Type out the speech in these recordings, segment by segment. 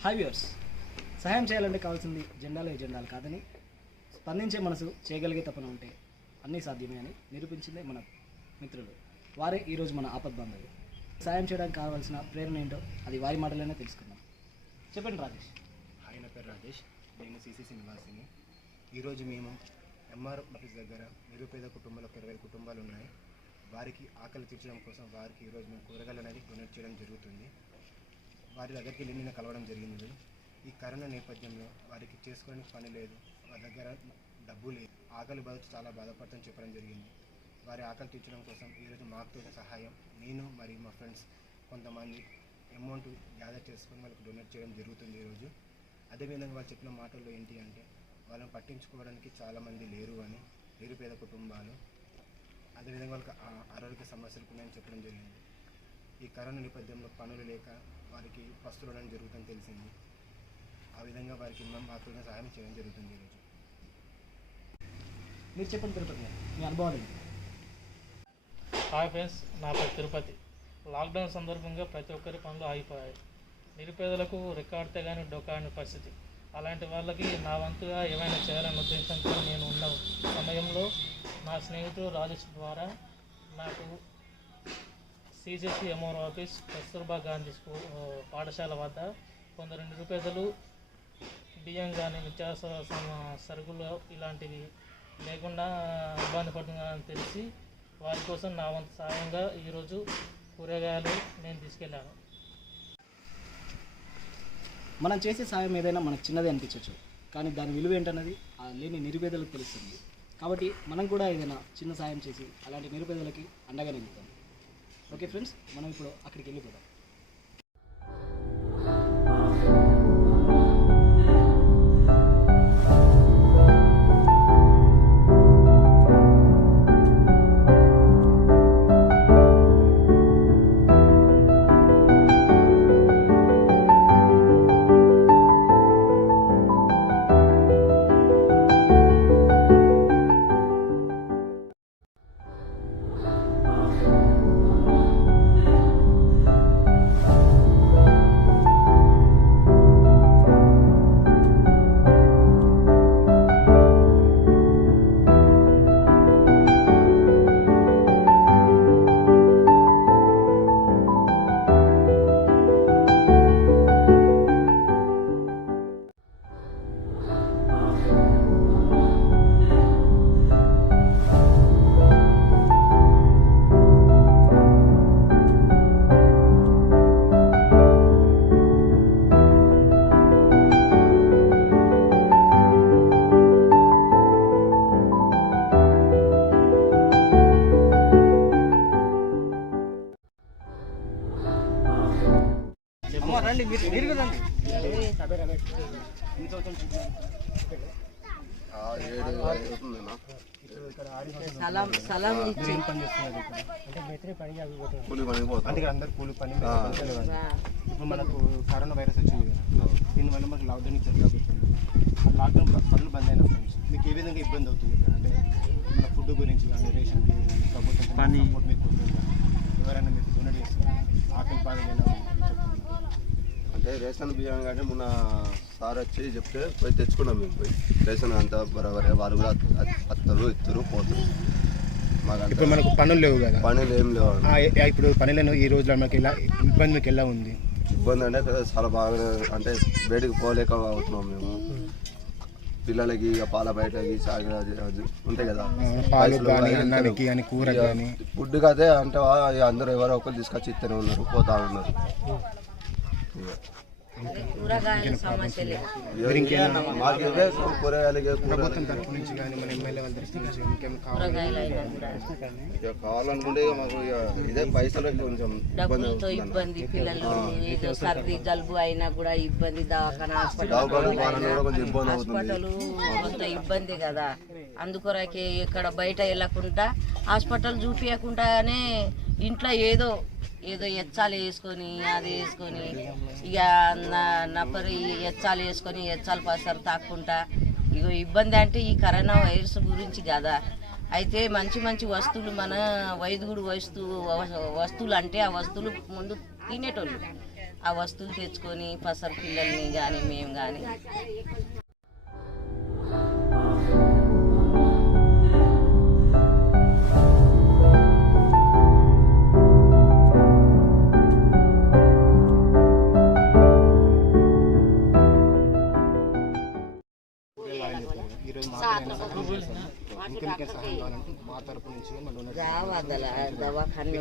Hi viewers, సహాయం చేయాలంటే కావాల్సింది ఎజెండాలు కాదని స్పందించే మనసు, చేయగలిగే తపన ఉంటే అన్నీ సాధ్యమే అని నిరూపించిందే మన మిత్రులు. వారే ఈరోజు మన ఆపద్బాంధవులు. సాయం చేయడానికి కావాల్సిన ప్రేరణ ఏంటో అది వారి మాటలోనే తెలుసుకుందాం. చెప్పండి రాజేష్. హాయ్, నా పేరు రాజేష్, నేను సిసిసి నివాసిని. ఈరోజు మేము ఎంఆర్ ఆఫీస్ దగ్గర నిరుపేద కుటుంబాలు 20 కుటుంబాలు ఉన్నాయి. వారికి ఆకలి తీర్చడం కోసం వారికి ఈరోజు మేము కూరగాయలు అనేది డొనేట్ చేయడం జరుగుతుంది. వారి దగ్గరికి వెళ్ళి నేను కలవడం జరిగింది. ఈ కరోనా నేపథ్యంలో వారికి చేసుకోవడానికి పని లేదు, వారి దగ్గర డబ్బు లేదు, ఆకలి బాధతో చాలా బాధపడతామని చెప్పడం జరిగింది. వారి ఆకలి తీర్చడం కోసం ఈరోజు మాకు సహాయం నేను మరియు మా ఫ్రెండ్స్ కొంతమంది అమౌంట్ గ్యాదర్ చేసుకొని వాళ్ళకి డొనేట్ చేయడం జరుగుతుంది ఈరోజు. అదేవిధంగా వాళ్ళు చెప్పిన మాటల్లో ఏంటి అంటే వాళ్ళని పట్టించుకోవడానికి చాలామంది లేరు అని, నిరుపేద కుటుంబాలు, అదేవిధంగా వాళ్ళకి ఆరోగ్య సమస్యలు ఉన్నాయని చెప్పడం జరిగింది. ఈ కరోనా నేపథ్యంలో పనులు లేక వారికి పస్తులు ఉండడం జరుగుతుందని తెలిసింది. ఆ విధంగా వారికి మాత్రమే సహాయం చేయడం జరుగుతుంది ఈరోజు. మీరు చెప్పండి తిరుపతి గారు, మీ అనుభవాలు ఏంటి? హాయ్ ఫ్రెండ్స్, నా పేరు తిరుపతి. లాక్డౌన్ సందర్భంగా ప్రతి ఒక్కరి పనులు ఆగిపోయాయి. నిరుపేదలకు రికార్డితే కానీ డొక్కాని పరిస్థితి. అలాంటి వాళ్ళకి నా వంతుగా ఏమైనా చేయాలనే ఉద్దేశంతో నేను ఉన్న సమయంలో నా స్నేహితుడు రాజేష్ ద్వారా నాకు CCC MR office Kasturba Gandhi school పాఠశాల వద్ద కొందరు నిరుపేదలు బియ్యం కానీ నిత్యావసర సరుకులు ఇలాంటివి లేకుండా ఇబ్బంది పడుతుందని తెలిసి వారి కోసం నా వంతు సాయంగా ఈరోజు కూరగాయలు నేను తీసుకెళ్ళాను. మనం చేసే సాయం ఏదైనా మనకు చిన్నదే అనిపించవచ్చు, కానీ దాని విలువ ఏంటన్నది ఆ లేని నిరుపేదలకు తెలుస్తుంది. కాబట్టి మనం కూడా ఏదైనా చిన్న సాయం చేసి అలాంటి నిరుపేదలకి అండగా నిలుపుతాం. ఓకే ఫ్రెండ్స్, మనం ఇప్పుడు అక్కడికి వెళ్ళిపోదాం. రండి, మీరు రండి. అందుకే అందరు కూలి పని. ఇప్పుడు మనకు కరోనా వైరస్ వచ్చింది కదా, దీనివల్ల మనకు లాక్డౌన్ ఇచ్చారు కాబట్టి లాక్డౌన్ పనులు బంద్ అయిన ఫ్రెండ్స్ మీకు ఏ విధంగా ఇబ్బంది అవుతుంది అంటే మన ఫుడ్ గురించి కానీ రేషన్ ప్రభుత్వం సపోర్ట్ మీకు ఎవరైనా మీకు డొనేట్ చేస్తున్నారు? ఆకలి బాధ అంటే రేషన్ బియ్యం కానీ మొన్న సార్ వచ్చి చెప్తే పోయి తెచ్చుకున్నాం. మేము పోయి రేషన్ అంతా బరాబరే, వాళ్ళు కూడా అత్తరు ఇద్దరు పోతారు. ఇప్పుడు మనకు పనులు లేవు కదా, పనులు ఏం లేవు. ఇప్పుడు పనులను ఈ రోజులో మనకి ఇలా ఇబ్బంది మీకు ఎలా ఉంది? ఇబ్బంది అంటే చాలా బాగా, అంటే బయటకు పోలేక అవుతున్నాం మేము. పిల్లలకి పాల బయటకి ఉంటాయి కదా, ఫుడ్ అదే అంటే అందరూ ఎవరో ఒకరు తీసుకొచ్చి ఇస్తూనే ఉన్నారు, పోతా ఉన్నారు. కూరగాయల సమస్యలే ప్రభుత్వం తరఫు నుంచి కానీ మన ఎమ్మెల్యే వాళ్ళ దృష్టి నుంచి కావాలనుకుంటే మాకు ఇదే పైసలకి కొంచెం డబ్బులతో ఇబ్బంది, పిల్లలు ఏదో సర్ది జలుబు అయినా కూడా ఇబ్బంది, దవాఖానా హాస్పిటల్ కొంత ఇబ్బంది కదా. అందుకొరకే ఇక్కడ బయట వెళ్ళకుండా హాస్పిటల్ చూపించకుండానే ఇంట్లో ఏదో ఎచ్చాలు వేసుకొని అది వేసుకొని ఇక నప్పరి ఎచ్చాలు వేసుకొని ఎచ్చాలు పసరు తాక్కుంటా ఇగో ఇబ్బంది అంటే ఈ కరోనా వైరస్ గురించి కదా. అయితే మంచి మంచి వస్తువులు మన వైద్యుడు వస్తువులు అంటే ఆ వస్తువులు ముందు తినేటోళ్ళు, ఆ వస్తువులు తెచ్చుకొని పసరు పిల్లల్ని కానీ మేము కానీ ఈరోజు ఇంకెందుకే సహాయం కావాలంటే మా తరపు నుంచి మన డొనేషన్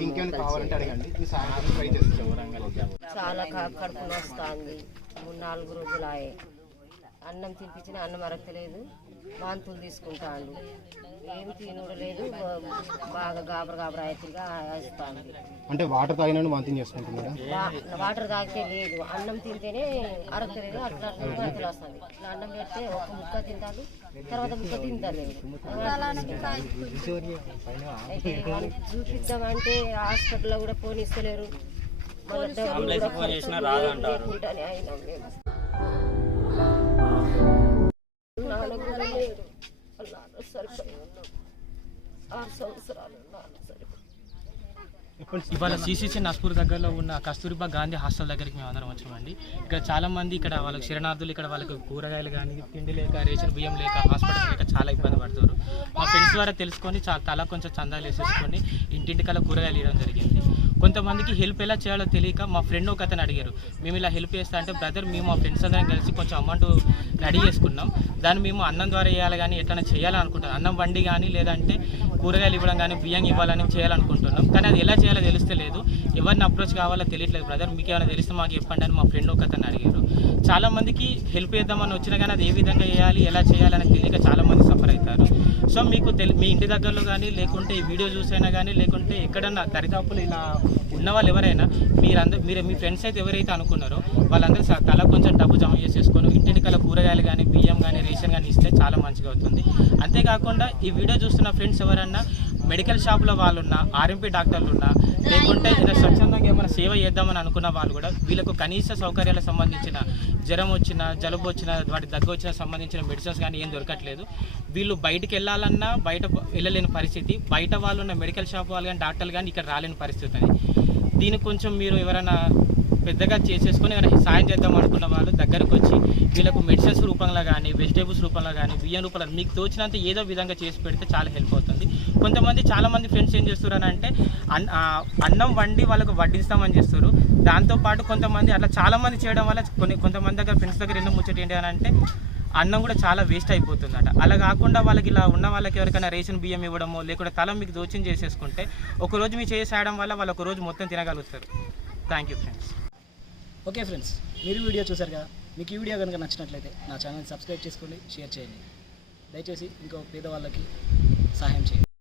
ఇంకేమైనా కావాలంటే అడగండి ఈ సహాయం ట్రై చేస్తాం. చాలా కడుపు వస్తుంది. 3-4 రోజులు ఆయే అన్నం తినిపించిన అన్నం అరగలేదు, వాంతులు తీసుకుంటాను, ఏం తినడం లేదు, బాగా గాబరా అయితేగా వస్తుంది. అంటే వాటర్ తాగినా వాంతింగ్ చేసుకుంటున్నారా? వాటర్ తాగితే లేదు, అన్నం తింటేనే అరగలేదు, అట్లా వాంతులు వస్తుంది. ఇట్లా అన్నం పెడితే ఒక ముక్క తింటాను, తర్వాత ముక్క తింటలేదు. అయితే చూపిద్దామంటే హాస్పిటల్లో కూడా పోనిస్తలేరు. ఇవాళ సిసిసి నస్పూర్ దగ్గరలో ఉన్న కస్తూరిబా గాంధీ హాస్టల్ దగ్గరికి మేము అందరం వచ్చామండి. ఇక్కడ చాలామంది ఇక్కడ వాళ్ళకి శరణార్థులు ఇక్కడ వాళ్ళకి కూరగాయలు కానీ తిండి లేక రేషన్ బియ్యం లేక హాస్పిటల్స్ లేక చాలా ఇబ్బంది పడుతారు. మా ఫ్రెండ్స్ ద్వారా తెలుసుకొని తలా కొంచెం చందాలు వేసేసుకొని ఇంటింటికల్లా కూరగాయలు ఇవ్వడం జరిగింది. కొంతమందికి హెల్ప్ ఎలా చేయాలో తెలియక మా ఫ్రెండ్ ఒక అతను అడిగారు, మేము ఇలా హెల్ప్ చేస్తా అంటే బ్రదర్ మేము మా ఫ్రెండ్స్ అందరం కలిసి కొంచెం అమౌంట్ రెడీ చేసుకున్నాం, దాన్ని మేము అన్నం ద్వారా వేయాలి కానీ ఎట్లా చేయాలనుకుంటున్నాం, అన్నం వండి కానీ లేదంటే కూరగాయలు ఇవ్వడం కానీ బియ్యం ఇవ్వాలని చేయాలనుకుంటున్నాం. కానీ అది ఎలా చేయాలో తెలుస్తలేదు, ఎవరిని అప్రోచ్ కావాలో తెలియట్లేదు. బ్రదర్ మీకు ఏమైనా తెలిస్తే మాకు చెప్పండి అని మా ఫ్రెండ్ ఒక అతను అడిగారు. చాలామందికి హెల్ప్ చేద్దామని వచ్చినా కానీ అది ఏ విధంగా చేయాలి ఎలా చేయాలని తెలియక చాలామంది సఫర్ అవుతారు. సో మీకు మీ ఇంటి దగ్గరలో కానీ లేకుంటే ఈ వీడియో చూసైనా కానీ లేకుంటే ఎక్కడన్నా దరిదాపులు ఇలా ఉన్న వాళ్ళు ఎవరైనా మీరు మీ ఫ్రెండ్స్ అయితే ఎవరైతే అనుకున్నారో వాళ్ళందరూ తల కొంచెం డబ్బు జమ చేసేసుకొని ఇంటికల కూరగాయలు కానీ బియ్యం కానీ రేషన్ కానీ ఇస్తే చాలా మంచిగా అవుతుంది. అంతేకాకుండా ఈ వీడియో చూస్తున్న ఫ్రెండ్స్ ఎవరన్నా మెడికల్ షాప్లో వాళ్ళున్నా, ఆర్ఎంపీ డాక్టర్లు ఉన్నా, లేకుంటే స్వచ్ఛందంగా ఏమైనా సేవ చేద్దామని అనుకున్న వాళ్ళు కూడా వీళ్ళకు కనీస సౌకర్యాలకు సంబంధించిన జ్వరం వచ్చినా జలుబు వచ్చినా వాటి దగ్గు వచ్చినా సంబంధించిన మెడిసిన్స్ కానీ ఏం దొరకట్లేదు. వీళ్ళు బయటికి వెళ్ళాలన్నా బయట వెళ్ళలేని పరిస్థితి, బయట వాళ్ళు ఉన్న మెడికల్ షాప్ వాళ్ళు కానీ డాక్టర్లు కానీ ఇక్కడ రాలేని పరిస్థితి అది. దీనికి కొంచెం మీరు ఎవరైనా పెద్దగా చేసేసుకొని ఎవరైనా సాయం చేద్దాం అనుకున్న వాళ్ళు దగ్గరకు వచ్చి వీళ్ళకు మెడిసిన్స్ రూపంలో కానీ వెజిటేబుల్స్ రూపంలో కానీ బియ్యం రూపంలో మీకు తోచినంత ఏదో విధంగా చేసి పెడితే చాలా హెల్ప్ అవుతుంది. చాలామంది ఫ్రెండ్స్ ఏం చేస్తారు అంటే అన్నం వండి వాళ్ళకు వడ్డిస్తామని చేస్తారు. దాంతోపాటు కొంతమంది అట్లా చాలామంది చేయడం వల్ల కొంతమంది దగ్గర ఫ్రెండ్స్ దగ్గర ఎన్నో ముచ్చట ఏంటి అని అంటే అన్నం కూడా చాలా వేస్ట్ అయిపోతుందట. అలా కాకుండా వాళ్ళకి ఇలా ఉన్న వాళ్ళకి ఎవరికైనా రేషన్ బియ్యం ఇవ్వడమో లేకుంటే తల మీకు దోచిన చేసేసుకుంటే ఒకరోజు మీరు చేసేయడం వల్ల వాళ్ళు ఒకరోజు మొత్తం తినగలుగుతారు. Thank you friends. Okay friends, మీరు వీడియో చూసారు కదా. మీకు ఈ వీడియో కనుక నచ్చినట్లయితే నా ఛానల్ సబ్స్క్రైబ్ చేసుకోండి, షేర్ చేయండి. దయచేసి ఇంకో పేదవాళ్ళకి సహాయం చేయండి.